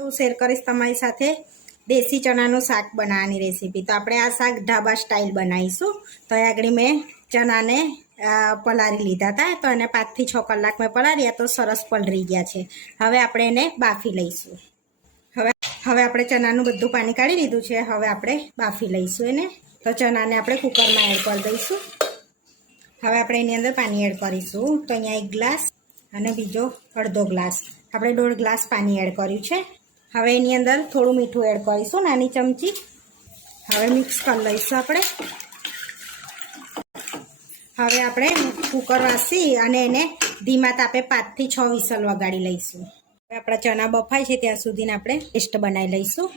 હું શેર કરીશ તમારી સાથે. દેશી ચણાનું શાક બનાવવાની રેસીપી તો આપણે આ શાક ઢાબા સ્ટાઇલ બનાવીશું. તો એ આગળ મેં ચણાને પલાળી લીધા હતા તો એને પાંચથી છ કલાક મેં પલાળ્યા તો સરસ પલળી ગયા છે. હવે આપણે એને બાફી લઈશું. હવે હવે આપણે ચણાનું બધું પાણી કાઢી લીધું છે. હવે આપણે બાફી લઈશું એને. તો ચણાને આપણે કુકરમાં એડ કરી દઈશું. હવે આપણે એની અંદર પાણી એડ કરીશું. તો અહીંયા એક ગ્લાસ અને બીજો અડધો ગ્લાસ આપણે દોઢ ગ્લાસ પાણી એડ કર્યું છે. હવે એની અંદર થોડું મીઠું એડ કરીશું, નાની ચમચી. હવે મિક્સ કરી લઈશું આપણે. હવે આપણે કુકર વાસી અને એને ધીમા તાપે પાંચથી છ વિસલ વગાડી લઈશું. હવે આપણા ચણા બફાય છે, ત્યાં સુધીને આપણે પેસ્ટ બનાવી લઈશું.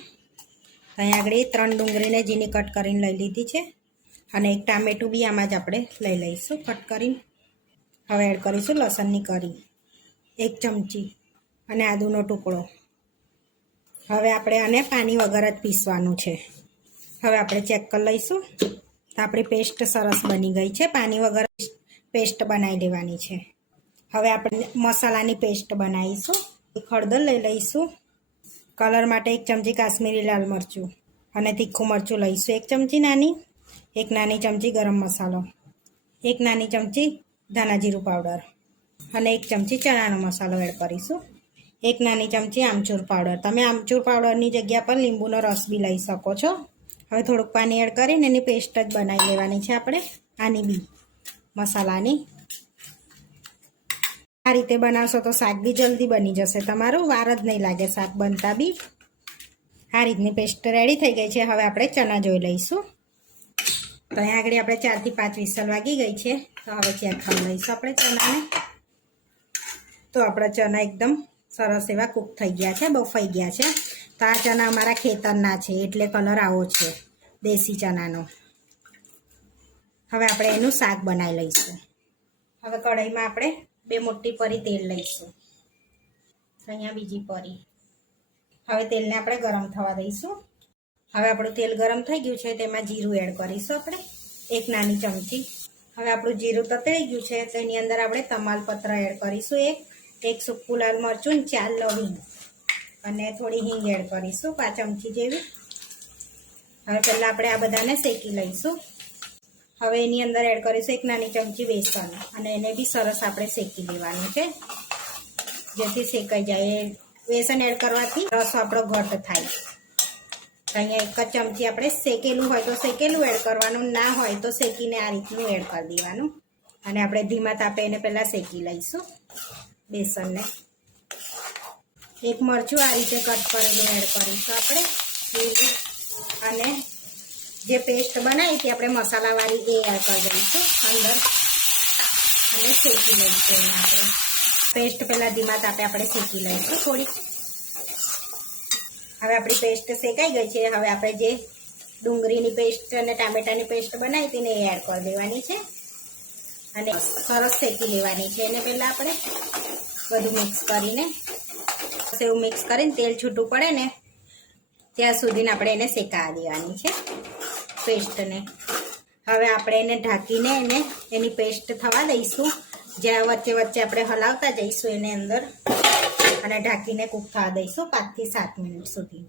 અહીં આગળ ત્રણ ડુંગળીને જીની કટ કરીને લઈ લીધી છે. અને એક ટામેટું બી આમાં જ આપણે લઈ લઈશું, કટ કરીને. હવે એડ કરીશું લસણની કરી. એક ચમચી. અને આદુનો ટુકડો. હવે આપણે આને પાણી વગર જ પીસવાનું છે. હવે આપણે ચેક કરી લઈશું. તો આપણી પેસ્ટ સરસ બની ગઈ છે. પાણી વગર પેસ્ટ બનાવી લેવાની છે. હવે આપણે મસાલાની પેસ્ટ બનાવીશું. હળદર લઈ લઈશું. કલર માટે એક ચમચી કાશ્મીરી લાલ મરચું અને તીખું મરચું લઈશું. એક ચમચી નાની, એક નાની ચમચી ગરમ મસાલો, એક નાની ચમચી ધાણા જીરું પાવડર અને એક ચમચી ચણાનો મસાલો એડ કરીશું. એક નાની ચમચી આમચૂર પાવડર. તમે આમચૂર પાવડરની જગ્યા પર લીંબુનો રસ બી લઈ શકો છો. હવે થોડુંક પાણી એડ કરીને એની પેસ્ટ જ બનાવી લેવાની છે આપણે, આની બી, મસાલાની. આ રીતે બનાવશો તો શાક બી જલ્દી બની જશે. તમારું વાર જ નહીં લાગે શાક બનતા બી. આ રીતની પેસ્ટ રેડી થઈ ગઈ છે. હવે આપણે ચણા જોઈ લઈશું. તો અહીંયા આગળ આપણે ચારથી પાંચ વિસલ વાગી ગઈ છે. તો હવે ચેક કરી લઈશું આપણે ચણાને. તો આપણા ચણા એકદમ સરસ એવા કૂક થઈ ગયા છે બફાઈ ગયા છે. તો આ ચણા અમારા ખેતરના છે, એટલે કલર આવો છે, દેશી ચણાનો. હવે આપણે એનું શાક બનાવી લઈશું. હવે કઢાઈમાં આપણે બે મોટી પરી તેલ લઈશું. અહીંયા બીજી પરી. હવે તેલને આપણે ગરમ થવા દઈશું. હવે આપણું તેલ ગરમ થઈ ગયું છે, તેમાં જીરું એડ કરીશું આપણે, એક નાની ચમચી. હવે આપણું જીરું તતળી ગયું છે, તો એની અંદર આપણે તમાલપત્ર એડ કરીશું એક. એક સૂકું લાલ મરચું ને ચાર લવિંગ. અને થોડી હિંગ એડ કરીશું, પાંચ ચમચી જેવી. હવે પહેલાં આપણે આ બધાને શેકી લઈશું. હવે એની અંદર એડ કરીશું એક નાની ચમચી બેસન. અને એને બી સરસ આપણે શેકી લેવાનું છે. જેથી શેકાઈ જાય. બેસન એડ કરવાથી રસ આપણો ઘટ થાય. અહીંયા એક જ ચમચી આપણે શેકેલું હોય તો શેકેલું એડ કરવાનું, ના હોય તો શેકીને આ રીતનું એડ કરી દેવાનું. અને આપણે ધીમા તાપે એને પહેલાં શેકી લઈશું. બેસનને એક મરચું આ રીતે કટ કરેલું એડ કરીશું આપણે. અને જે પેસ્ટ બનાવી હતી આપણે મસાલાવાળી એ એડ કરી દઈશું અંદર. અને શેકી લઈશું એને આપણે. પેસ્ટ પહેલાં ધીમા તાપે આપણે શેકી લઈશું થોડીક. હવે આપણી પેસ્ટ શેકાઈ ગઈ છે. હવે આપણે જે ડુંગળીની પેસ્ટ અને ટામેટાની પેસ્ટ બનાવી હતી ને એ એડ કરી દેવાની છે. અને સરસ શેકી લેવાની છે. એને પહેલાં આપણે બધું મિક્સ કરીને એવું મિક્સ કરીને તેલ છૂટું પડે ને, ત્યાં સુધીને આપણે એને શેકાવા દેવાની છે પેસ્ટને. હવે આપણે એને ઢાંકીને એને એની પેસ્ટ થવા દઈશું. જ્યાં વચ્ચે વચ્ચે આપણે હલાવતા જઈશું એને અંદર અને ઢાંકીને કૂક થવા દઈશું પાંચથી સાત મિનિટ સુધી.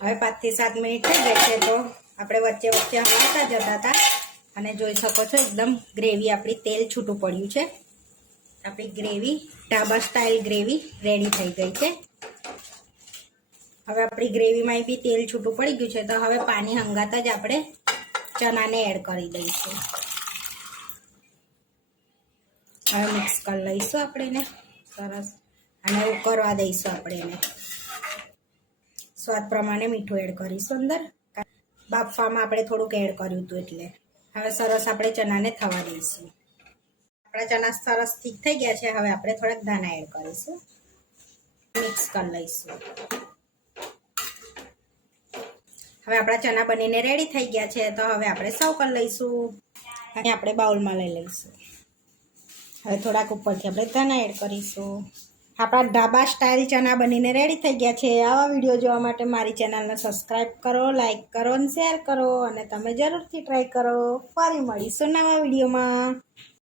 હવે પાંચથી સાત મિનિટ થઈ ગઈ તો આપણે વચ્ચે વચ્ચે હલાવતા જતા હતા. અને જોઈ શકો છો, એકદમ ગ્રેવી આપણી તેલ છૂટું પડ્યું છે. આપણી gravy, dhaba style gravy ready થઈ ગઈ છે. હવે આપણી ગ્રેવીમાં બી તેલ છૂટું પડી ગયું છે, તો હવે પાણી હંગાતા જ આપણે ચણાને એડ કરી દઈશું. હવે મિક્સ કરી લઈશું આપણે એને. સરસ. અને ઉકળવા દઈશું આપણે એને. સ્વાદ પ્રમાણે મીઠું એડ કરીશું અંદર. બાફવામાં આપણે થોડુંક એડ કર્યું હતું એટલે. હવે સરસ આપણે ચણાને થવા દઈશું. આપણા ચણા સરસ ઠીક થઈ ગયા છે. હવે આપણે થોડાક દાણા એડ કરીશું. મિક્સ કરી લઈશું. હવે આપણા ચણા બનીને રેડી થઈ ગયા છે, તો હવે આપણે સર્વ કરી લઈશું. અને આપણે બાઉલમાં લઈ લઈશું. હવે થોડાક ઉપરથી આપણે ધાણા એડ કરીશું. આપણા ઢાબા સ્ટાઇલ ચણા બનીને રેડી થઈ ગયા છે. આવા વીડિયો જોવા માટે મારી ચેનલને સબસ્ક્રાઈબ કરો લાઈક કરો અને શેર કરો અને તમે જરૂરથી ટ્રાય કરો. ફરી મળીશું નવા વિડીયોમાં